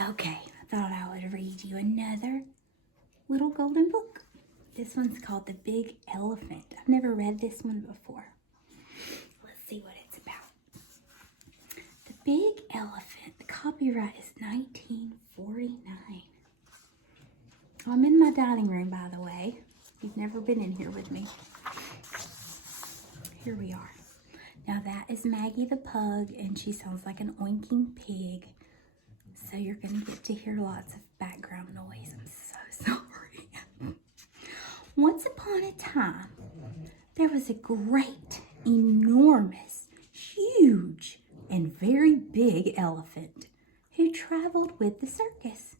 Okay, I thought I would read you another little golden book. This one's called The Big Elephant. I've never read this one before. Let's see what it's about. The Big Elephant. The copyright is 1949. I'm in my dining room, by the way. You've never been in here with me. Here we are. Now that is Maggie the pug, and she sounds like an oinking pig. So you're going to get to hear lots of background noise. I'm so sorry. Once upon a time, there was a great, enormous, huge, and very big elephant who traveled with the circus.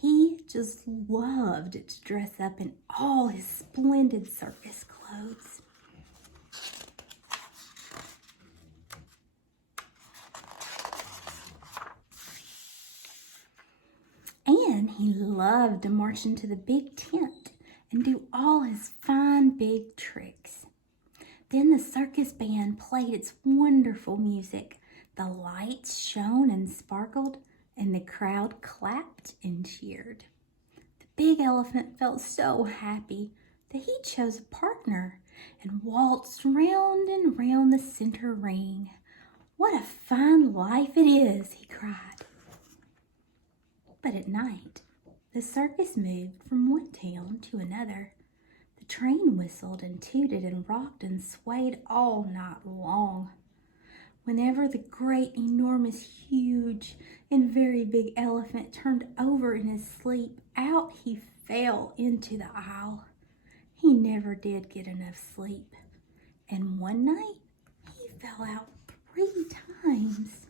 He just loved to dress up in all his splendid circus clothes. And he loved to march into the big tent and do all his fine big tricks. Then the circus band played its wonderful music. The lights shone and sparkled, and the crowd clapped and cheered. The big elephant felt so happy that he chose a partner and waltzed round and round the center ring. "What a fine life it is," he cried. But at night, the circus moved from one town to another. The train whistled and tooted and rocked and swayed all night long. Whenever the great, enormous, huge, and very big elephant turned over in his sleep, out he fell into the aisle. He never did get enough sleep, and one night he fell out 3 times.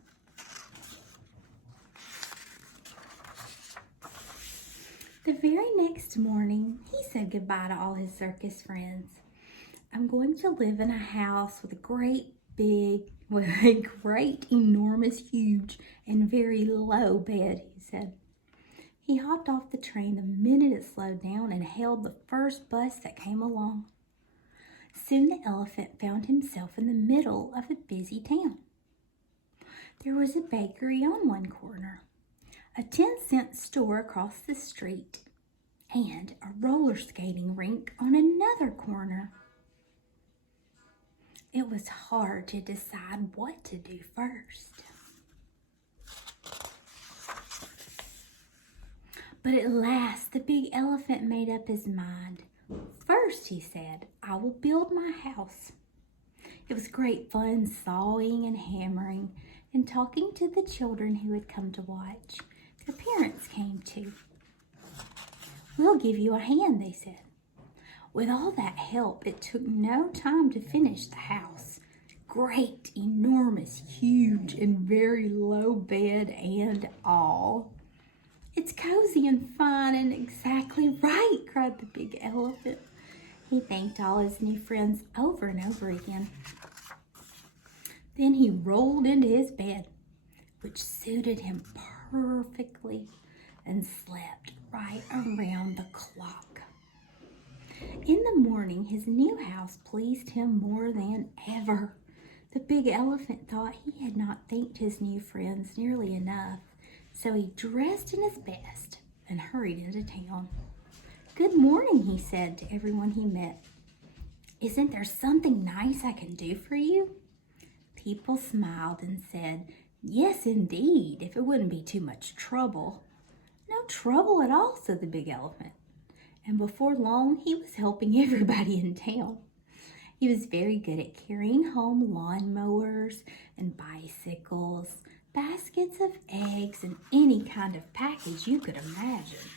The very next morning, he said goodbye to all his circus friends. "I'm going to live in a house with a great, enormous, huge, and very low bed," he said. He hopped off the train the minute it slowed down and hailed the first bus that came along. Soon the elephant found himself in the middle of a busy town. There was a bakery on one corner, a 10-cent store across the street, and a roller skating rink on another corner. It was hard to decide what to do first. But at last the big elephant made up his mind. "First," he said, "I will build my house." It was great fun sawing and hammering and talking to the children who had come to watch. Their parents came too. "We'll give you a hand," they said. With all that help, it took no time to finish the house. Great, enormous, huge, and very low bed and all. "It's cozy and fine and exactly right," cried the big elephant. He thanked all his new friends over and over again. Then he rolled into his bed, which suited him perfectly, and slept right around the clock. In the morning, his new house pleased him more than ever. The big elephant thought he had not thanked his new friends nearly enough, so he dressed in his best and hurried into town. "Good morning," he said to everyone he met. "Isn't there something nice I can do for you?" People smiled and said, "Yes, indeed, if it wouldn't be too much trouble." "No trouble at all," said the big elephant. And before long, he was helping everybody in town. He was very good at carrying home lawnmowers and bicycles, baskets of eggs, and any kind of package you could imagine.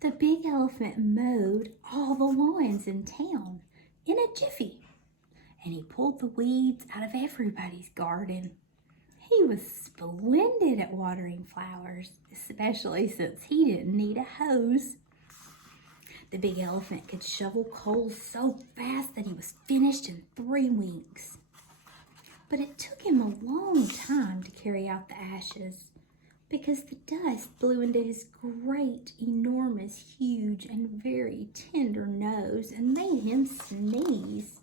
The big elephant mowed all the lawns in town in a jiffy, and he pulled the weeds out of everybody's garden. He was splendid at watering flowers, especially since he didn't need a hose. The big elephant could shovel coal so fast that he was finished in 3 weeks. But it took him a long time to carry out the ashes because the dust blew into his great, enormous, huge, and very tender nose and made him sneeze.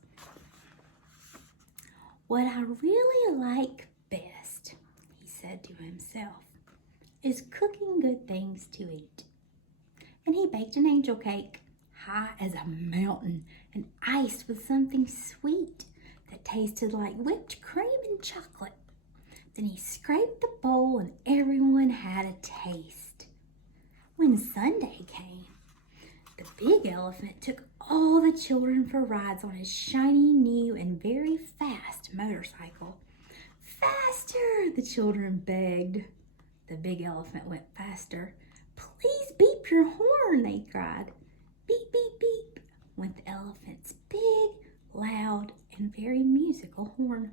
"What I really like best," he said to himself, is cooking good things to eat. And he baked an angel cake high as a mountain and iced with something sweet that tasted like whipped cream and chocolate. Then he scraped the bowl and everyone had a taste. When Sunday came, the big elephant took all the children for rides on his shiny, new, and very fast motorcycle. Faster, the children begged. The big elephant went faster. Please beep your horn, they cried. Beep, beep, beep, went the elephant's big, loud, and very musical horn.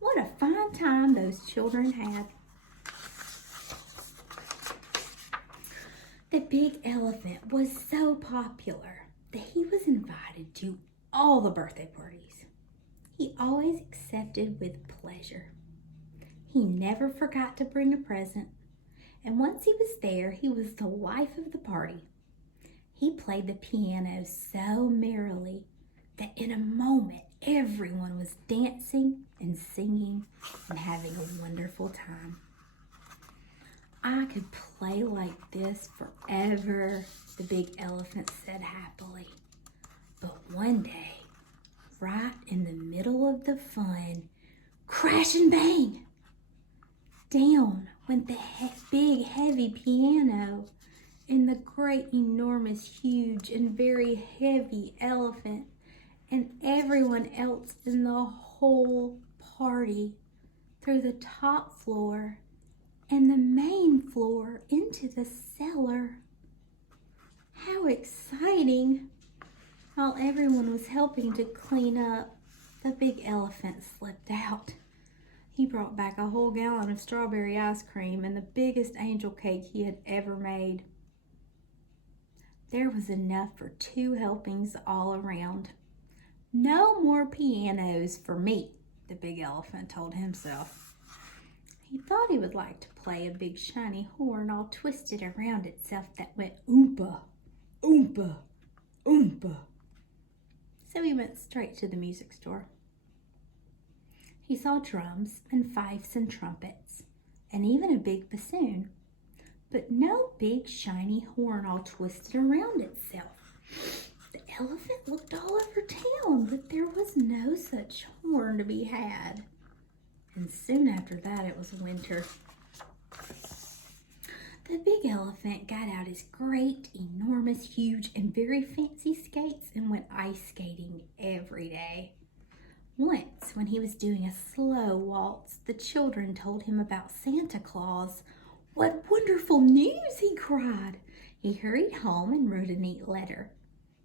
What a fine time those children had. The big elephant was so popular that he was invited to all the birthday parties. He always accepted with pleasure. He never forgot to bring a present, and once he was there, he was the life of the party. He played the piano so merrily that in a moment everyone was dancing and singing and having a wonderful time. I could play like this forever, the big elephant said happily. But one day, right in the middle of the fun, crash and bang! Down went the big heavy piano, and the great enormous huge and very heavy elephant and everyone else in the whole party through the top floor and the main floor into the cellar. How exciting! While everyone was helping to clean up, the big elephant slipped out. He brought back a whole gallon of strawberry ice cream and the biggest angel cake he had ever made. There was enough for 2 helpings all around. No more pianos for me, the big elephant told himself. He thought he would like to play a big shiny horn all twisted around itself that went oompa, oompa, oompa. So he went straight to the music store. He saw drums and fifes and trumpets, and even a big bassoon, but no big shiny horn all twisted around itself. The elephant looked all over town, but there was no such horn to be had. And soon after that, it was winter. The big elephant got out his great, enormous, huge, and very fancy skates and went ice skating every day. Once, when he was doing a slow waltz, the children told him about Santa Claus. What wonderful news, he cried. He hurried home and wrote a neat letter.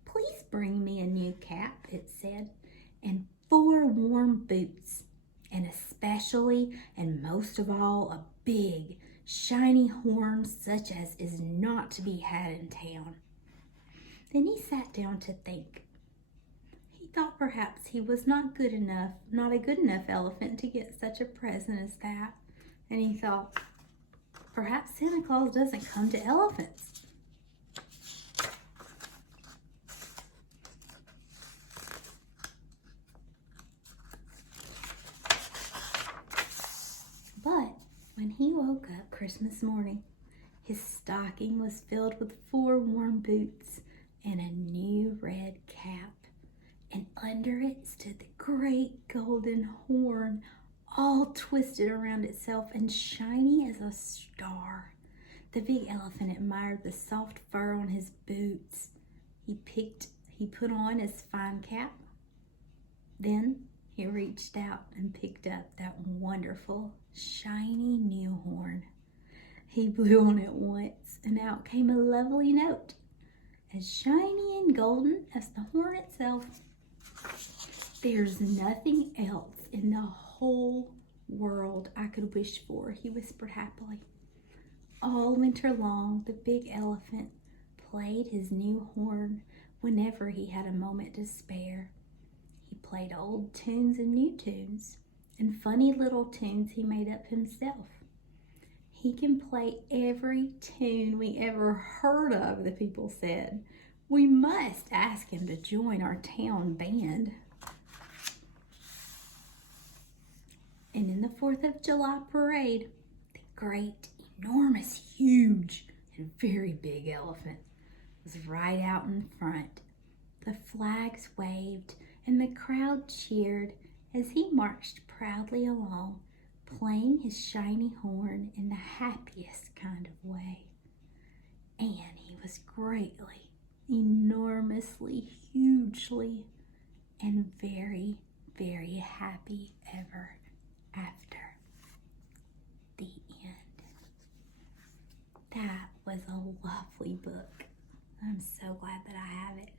Please bring me a new cap, it said, and 4 warm boots, and especially and most of all a big, shiny horn such as is not to be had in town. Then he sat down to think. He thought perhaps he was not a good enough elephant to get such a present as that. And he thought, perhaps Santa Claus doesn't come to elephants. But when he woke up Christmas morning, his stocking was filled with 4 warm boots and a new red cap. And under it stood the great golden horn, all twisted around itself and shiny as a star. The big elephant admired the soft fur on his boots. He put on his fine cap. Then he reached out and picked up that wonderful, shiny new horn. He blew on it once, and out came a lovely note, as shiny and golden as the horn itself. There's nothing else in the whole world I could wish for, he whispered happily. All winter long, the big elephant played his new horn whenever he had a moment to spare. He played old tunes and new tunes, and funny little tunes he made up himself. He can play every tune we ever heard of, the people said. We must ask him to join our town band. And in the 4th of July parade, the great, enormous, huge, and very big elephant was right out in front. The flags waved and the crowd cheered as he marched proudly along, playing his shiny horn in the happiest kind of way. And he was greatly, enormously, hugely, and very, very happy ever after. The end. That was a lovely book. I'm so glad that I have it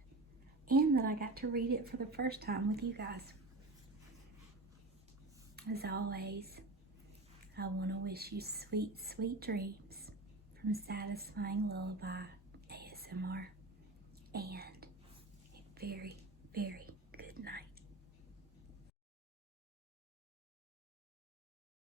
and that I got to read it for the first time with you guys. As always, I want to wish you sweet, sweet dreams from Satisfying Lullaby ASMR and a very, very good night.